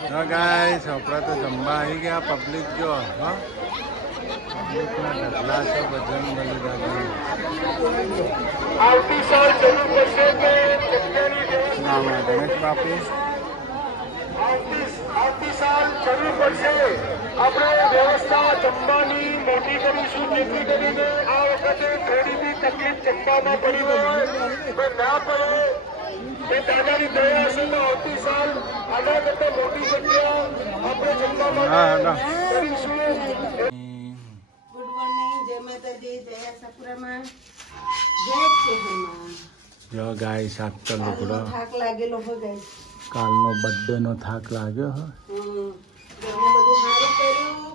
હા ગાઈસ આપણે તો જમવા આવી ગયા. પબ્લિક જો હા પબ્લિકના ઢગલા છે. ભજન બની આવતી સાલ જરૂર પડશે કે જગ્યાની નામ ગણેશ બાપુ. આવતી સાલ જરૂર પડશે આપણે વ્યવસ્થા જમવાની મોટી કરીશું, જેથી કરીને આ વખતે થોડીની તકલીફ જમવામાં પડી હોય તો ના પડે. એ દાદાની દયા હશે તો આવતી સાલ આના કરતા મોટી જગ્યા આપણે જમવા માટે કરીશું. ગુડ મોર્નિંગ, જય માતાજી, જય આશાપુરામાં, જય શ્રીમાં. જો ગાઈસ આજ તો લુગડો થાક લાગેલો હોય ગાઈસ. કાલનો બર્થડે નો થાક લાગ્યો હો. ઘરમાં બધું સારું કર્યું,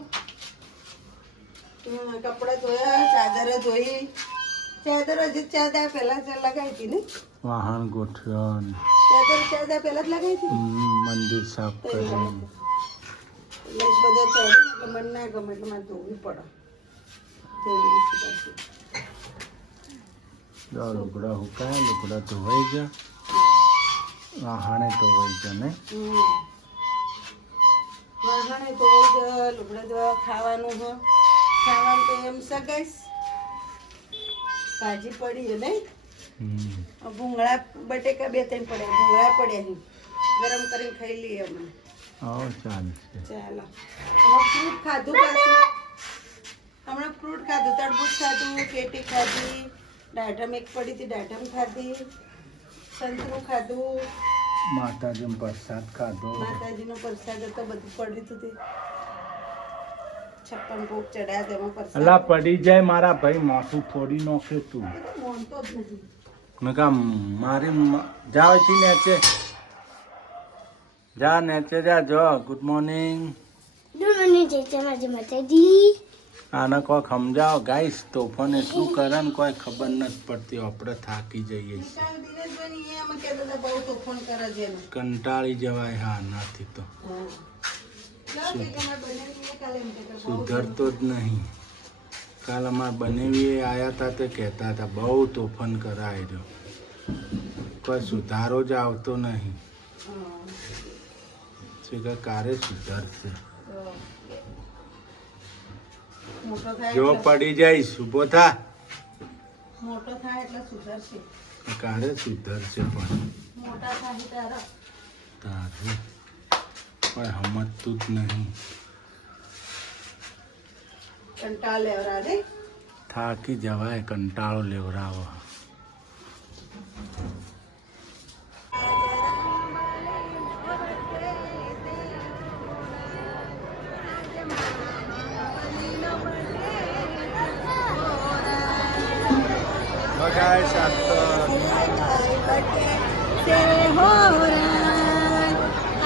કપડા ધોયા, ચાદર ધોઈ. ચાદર હજી ચાદર પહેલા જ લગાવી હતી ને, વાહન ગોઠવ્યો ને ચાદર પહેલા જ લગાવી હતી. મંદિર સાફ કર્યું. એટલે બધા ચડી એટલે મને ના ગમે એટલે મારે ધોવી પડે. જો લુગડા હુકાયા, લુગડા ધોવાઈ ગયા, વાહણે ધોવાઈ ગયા ને. વાહણે ધોઈ જ લુગડા ધોવા, ખાવાનું હોય. ખાવાનું તો એમ સગાઈશ ભાજી પડી છે નહીં. ભૂંગળા બટેકા 2-3 પડ્યા, ભૂંગળા પડ્યા છે, ગરમ કરીને ખાઈ લઈએ અમે. ચાલશે. ચાલો, હમણાં ફ્રૂટ ખાધું, પાછું હમણાં ફ્રૂટ ખાધું, તરબૂચ ખાધું, કેટી ખાધી, દાઢમ એક પડી હતી, દાઢમ ખાધી, સંતરું ખાધું, માતાજીનો પ્રસાદ ખાધો. માતાજીનો પ્રસાદ હતો, બધું પડ્યું હતું તે 56 ભોગ ચડ્યા, તેમાં પ્રસાદ. અલા પડી જાય મારા ભાઈ, માથું ફોડી નાખે તું. મોનતો જ નથી. મેં કહા મારી જાવ છી નેચે જા, નેચે જા. જો ગુડ મોર્નિંગ. આને કોઈ સમજાવો ગાઈસ. તોફાન એટલું કરે ને કોઈ ખબર નથી પડતી. આપણે થાકી જઈએ છીએ, કાલ દિનેશભાઈ એમ કહેતા હતા બહુ તોફાન કરે છે એનું. કંટાળી જવાય. હા નથી તો સુધરતો જ નહીં. કાલ અમારા બનેવી આવ્યા હતા તે કહેતા હતા બહુ તોફાન કરાય રહ્યો, કોઈ સુધારો જ આવતો નહીં. શું કે કારે સુધરશે? જો પડી જઈશ ઊભો થા, મોટો થાય એટલે સુધરશે. કારે સુધરશે પણ મોટા થાય તારા તારું કોઈ સમજતું જ નહીં. કંટાળ લેવરા દે. થાકી જવાય, કંટાળો લેવરાવો.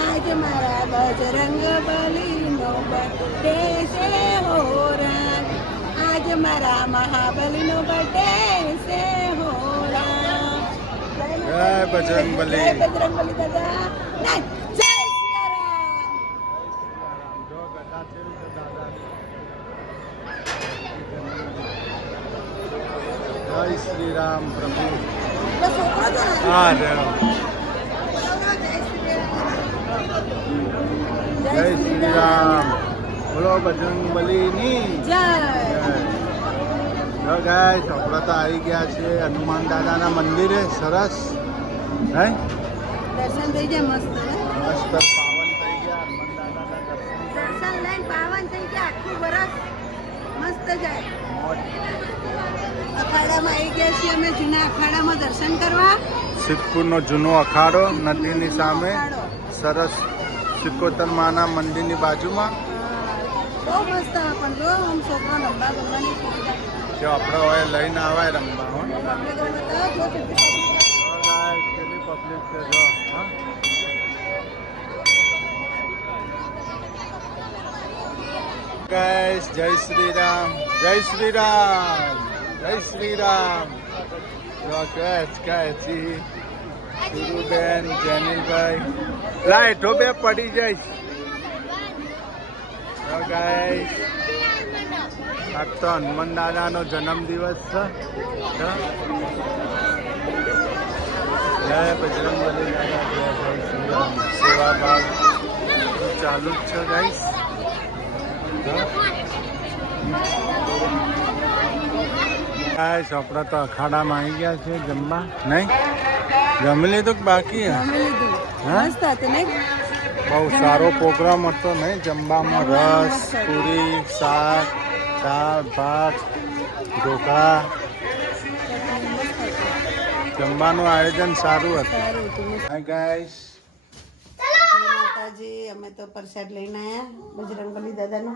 આજ મારા બજરંગ બલીનો બર્થડે છે હો રામ, આજ મારા મહાબલીનો બર્થડે છે હો રામ. જય બજરંગબલી. જય બજરંગબલી દાદા. ના, જય સિયારામ. જય શ્રી રામ પ્રભુ. તો છોકરો તો નથી. હા રે જય જય શ્રી રામ. બોલો બજરંગબલીની જય. જો ગાઈસ આપણે તો આવી ગયા છે હનુમાન દાદાના મંદિરે. સરસ હે, દર્શન થઈ જાય મસ્ત ને? મસ્ત પાવન થઈ ગયા હનુમાન દાદાના દર્શન. દર્શન લઈને પાવન થઈ ગયા, આખું વરસ મસ્ત જાય. અખાડામાં આવી ગયા છીએ અમે, જૂના અખાડામાં દર્શન કરવા. સિદ્ધપુરનો જૂનો અખાડો નદીની સામે, સરસ સિકોતર માના મંદિરની બાજુમાં. બહુ મસ્ત પણ જો આમ છોકરો રમવા બમવાની સુવિધા. જો આપણે હવે લઈને આવાય રમવા. હો પબ્લિક બતાવો, જો કેટલી પબ્લિક. કેટલી પબ્લિક છે જો. હા ગાઈસ, જય શ્રી રામ, જય શ્રી રામ, જય શ્રી રામ. જો કાચી ગુરુબેન, જેનીભાઈ લાઈટો બે પડી જાય. જો ગાઈસ આજ તો હનુમાન દાદાનો જન્મદિવસ છે. જય બજરંગબલી દાદા, જય શ્રી રામ. સેવા ભાવ ચાલુ જ છે ગાઈસ. ગાઈસ આપણે તો અખાડામાં આવી ગયા છે જમવા. નહીં જમી લીધું કે બાકી હે? હા? મસ્ત હતું નહીં? બહુ સારો પ્રોગ્રામ હતો નહીં? જમવામાં રસ, પૂરી, શાક, દાળ, ભાત, ઢોકળા. જમવાનું આયોજન સારું હતું. સારું હતું મસ્ત. Hi guys. માતાજી અમે તો પ્રસાદ લઈને આવ્યા બજરંગબલી દાદાનો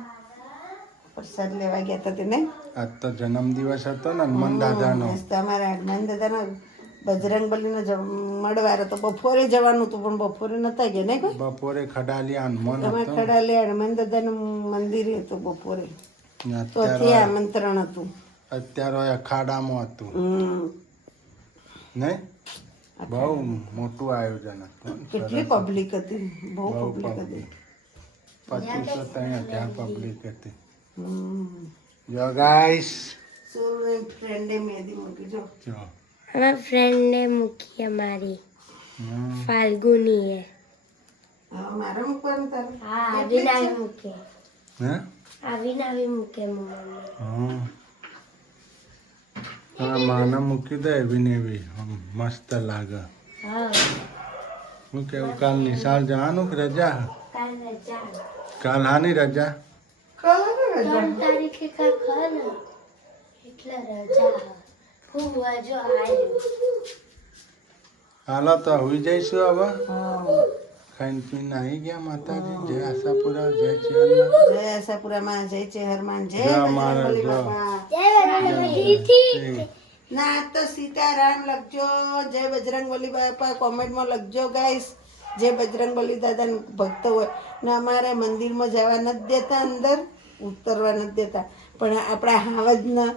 પ્રસાદ લેવા ગયા હતા તેને. આજ તો જન્મદિવસ હતો ને હનુમાન દાદાનો. આજ તો અમારા હનુમાન દાદાનો બજરંગબલીનો મળવાર હતો. બપોરે જવાનું હતું પણ બપોરે નતા ગયા ને કોઈ. બપોરે ખડાલિયા હનુમાન તમે હતો. ખડાલે હનુમાન દાદાનું મંદિર હતું બપોરે ને તો ત્યાં આમંત્રણ હતું. અત્યારે અખાડામાં હતું નહીં? બહુ મોટું આયોજન હતું. કેટલી પબ્લિક હતી, બહુ પબ્લિક હતી. 2500 ત્યાં પબ્લિક હતી. હમ. જો ગાઈસ શું ફ્રેન્ડે મહેંદી મૂકી જો. જો हमारे फ्रेंड ने मुखी हमारी फाल्गुनी है. હા મારે મૂકવાનું તારે. हाँ अविनावी मुखे. હે अविनावी मुखे मम्मी. હા હા માને મૂકી દે એવી ને એવી મસ્ત લાગે. हाँ હું કેવું કાલ નિશાળ જવાનું કે રજા? कल रजा. કાલ હાની રજા? કલર રજા. 3 तारीखे का खन એટલે રજા. ખૂબ મજો આવ્યો. હાલો તો હોઈ જઈશું હવે. હા. ખાઈને પીને આવી ગયા માતાજી. જય આશાપુરા, જય ચેરમાં. જય આશાપુરામાં, જય ચેહરમાં, જય જય મારા બજરંગબલી જય. બાપા. જય. ના તો સીતારામ લખજો, જય બજરંગબલી બાપા કોમેન્ટમાં લખજો ગાઈસ. જે બજરંગબલી દાદાના ભક્ત હોય ને અમારે મંદિરમાં જવા નથી દેતા, અંદર ઉતરવા નથી દેતા, પણ આપણા હાવજના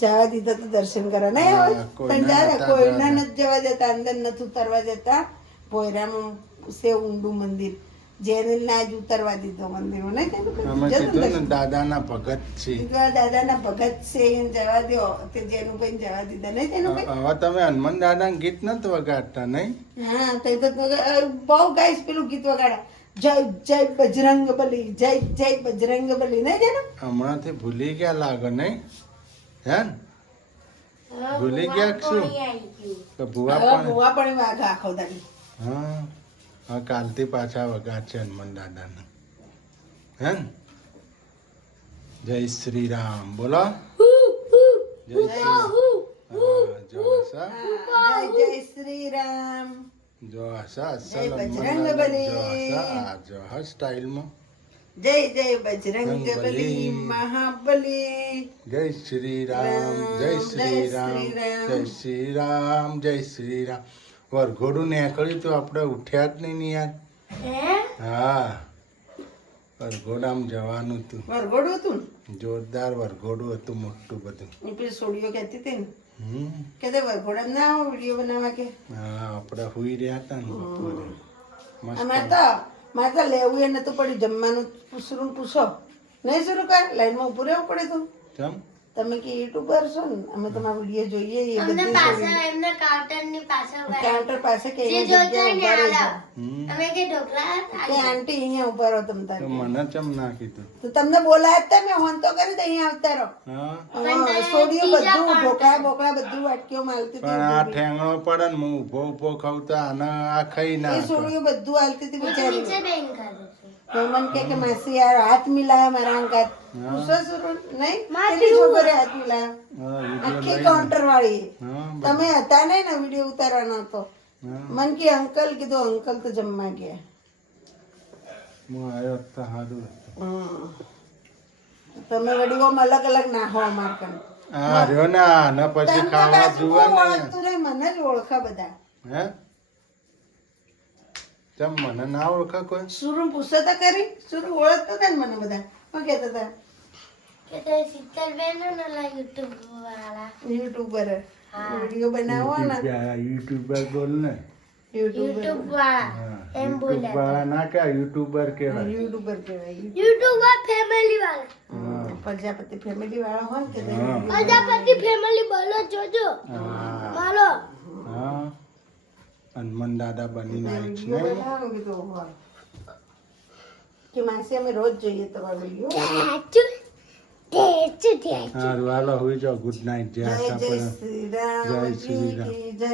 જવા દીધા તો દર્શન કરવા નહીં આવે પણ જ્યારે કોઈને નથી જવા દેતા, અંદર નથી ઉતરવા દેતા. ભોયરામાં છે ઊંડું મંદિર, જેને ના જ ઉતરવા દીધો મંદિરમાં નહીં અમે કીધું ને દાદાના ભગત છે. દાદાના ભગત છે એને જવા દો. તે જેનું ભાઈ જવા દીધા નહીં તેનું ભાઈ. હવે તમે હનુમાન દાદાનું ગીત નથી વગાડતા નહીં? હા તો બહુ ગાઈસ પેલું ગીત વગાડા, જય જય બજરંગબલી, જય જય બજરંગબલી નહીં જેનું. હમણાંથી ભૂલી ગયા લાગે નહીં? હે ને? ભૂલી ગયા કે શું? તો ભૂવા હવે પણ ભૂવા પણ વાઘ આખો દાડી. હા હા કાલથી પાછા વગાડ છે હનુમાન દાદાના. હે ને? જય શ્રી રામ બોલો. જય શ્રી રામ. હા, જો આશા જય જય શ્રી રામ. જો આશા જય અસલ હનુમાન બજરંગબલી. દાદા. જો આશા આ જો હા સ્ટાઇલમાં. જય જય બજરંગબલી મહાબલી. જય શ્રી રામ, જય શ્રી રામ, જય શ્રી રામ, જય શ્રી રામ. વરઘોડું નીકળ્યું તો આપણે ઉઠ્યા જ નહીં ને યાર. હા વરઘોડામાં જવાનું હતું. વરઘોડું હતું ને જોરદાર વરઘોડું હતું મોટું બધું. એ પેલી છોડીઓ કહેતી હતી ને હમ કે તે વરઘોડામાં ના આવો વિડીયો બનાવવા કે. હા આપણે હુઈ રહ્યા હતા ને બપોરે. મસ્ત. મારે તો લેવું એ નતું પડ્યું, જમવાનું પૂછરું પૂછો નહીં શરૂ કર, લાઈનમાં ઉભું રહેવું પડે તું. ચમ તમે કે યુટ્યુબર છો ને, અમે તમારા વિડીયો જોઈએ એ અમને બધી પાછળ એમના કાઉન્ટરની પાછળ ઉભા કાઉન્ટર પાસે કે જે અહીંયા જોતા જગ્યા હોય ને ઉભા રહેજો. આલા. હમ અમે કે ઢોકળા કે આંટી અહીંયા ઉભા રહો તમ તારે. તો મને ચમ ના કીધું? તો તમને બોલાયા હતા મેં ફોન તો કરી તો અહીંયા આવતા રહો. હા સોડિયું બધું ઢોકળા બોકળા બધું વાટકીઓ માલતી પણ આ હતી. ઠેંગણો પડે ને હું ઊભો ઊભો ખાઉં તો આને આ ખાઈ ના એ સોડિયું બધું હાલતી હતી બિચારી. નીચે બેન કરે છે. તો મને કે માસી યાર હાથ મિલાયા મારા અંગાત. પૂછો સુરુ નહીં કેટલી છોકરી હાથ મિલાયા આખી કાઉન્ટર વાળી. હા તમે હતા નહીં ને વિડીયો ઉતારવાનો હતો. હા મન કે અંકલ કીધું, અંકલ તો જમવા ગયા. હું આવ્યો તો સારું હતું. તમે વડીઓમાં અલગ અલગ નાખો અમાર કન. હા રહ્યો ને આને પછી ખાવા જોવા ને ઓળખતું નહીં, મને જ ઓળખા બધા. હે ચમ મને ના ઓળખા કોઈ? સુરુ પૂછો તો કરી, સુરુ ઓળખતા હતા ને મને બધા. શું કહેતા હતા? કે તે શીતલબેન ને ઓલા યુટ્યુબ વાળા યુટ્યુબર વિડીયો બનાવો ને. યુટ્યુબર બોલ ને. યુટ્યુબર યુટ્યુબ વાળા એમ યુટ્યુબ બોલ્યા વાળા ના કે યુટ્યુબર કહેવાય. યુટ્યુબર કહેવાય. યુટ્યુબ ફેમિલી વાળા હા પ્રજાપતિ ફેમિલી વાળા હોય ને કે તે હા. પ્રજાપતિ ફેમિલી બોલો જોજો હા બોલો. હા હનુમાન દાદા બનીને આવી છે વિડીયો ને. બનાવો કીધું હોય. કે માસી અમે રોજ જોઈએ તમારો વિડીયો. હારું હાલો હુઈ જાઓ ગુડ નાઇટ જય જય આશા જય પણ શ્રી રામ જય શ્રી રામ. કી જય.